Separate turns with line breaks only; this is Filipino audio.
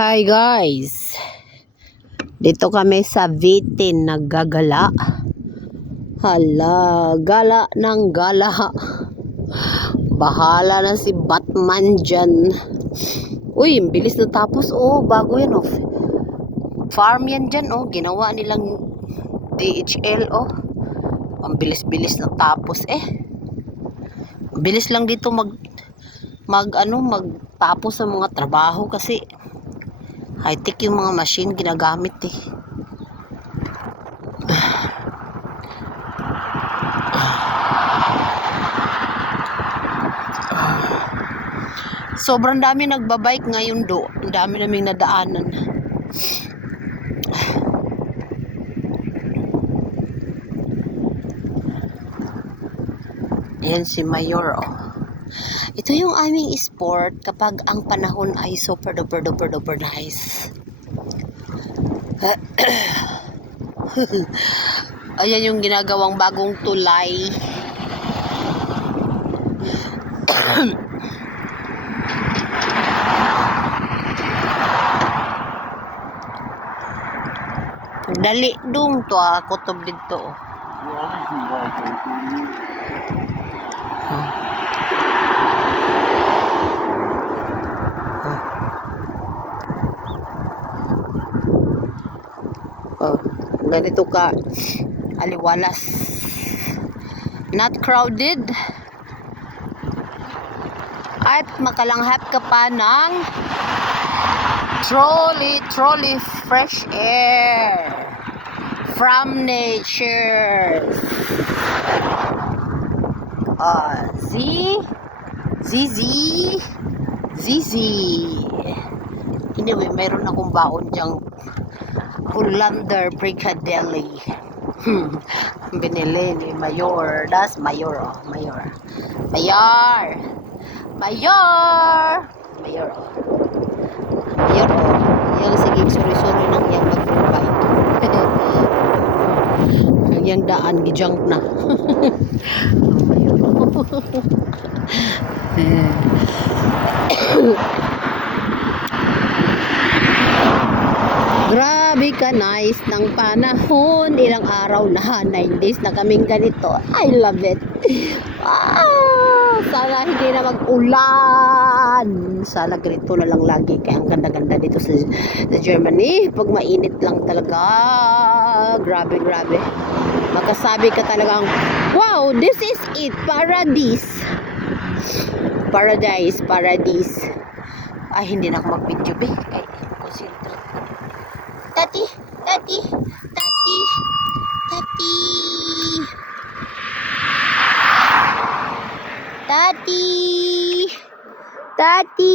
Hi guys! Dito kami sa Vitin naggagala. Hala, gala ng gala. Bahala na si Batman dyan. Uy, bilis na tapos. Oh, bago yan oh. Farm yan dyan oh. Ginawa nilang DHL oh. Ang bilis-bilis na tapos eh. Bilis lang dito mag mag ano magtapos sa mga trabaho kasi high-tech yung mga machine ginagamit eh. Sobrang dami nagbabike ngayon do. Ang dami naming nadaanan. Ayan si Mayor oh. Ito yung aming sport kapag ang panahon ay super duper duper duper nice. Ayan yung ginagawang bagong tulay. Dali dong to ah, kutob dito. Oh, ganito ka aliwalas. Not crowded. At makalanghap ka pa ng trolley, trolley fresh air from nature. Ah, Z, ZZ, ZZ. Anyway, mayroon akong baon diyang Hollander Brigadelli. Hmm. Binili ni Mayor. Das Mayor, oh. Mayor. Mayor! Mayor! Mayor, oh. Mayor, oh. Yang sige, suri-suri nang yang. Ang yang daan, gijunk na. Mayor, oh. Grabe ka nice ng panahon. Ilang araw na, 9 days na kaming ganito. I love it. Ah, sana hindi na mag-ulan. Sana ganito na lang lagi. Kaya ang ganda-ganda dito sa, sa Germany. Pag mainit lang talaga. Grabe, grabe. Makasabi ka talagang, wow, this is it. Paradise. Paradise, paradise. Ay, hindi na ako mag-video, be. Kaya, concentrate. Tati, tati, tati, tati. Tati. Tati.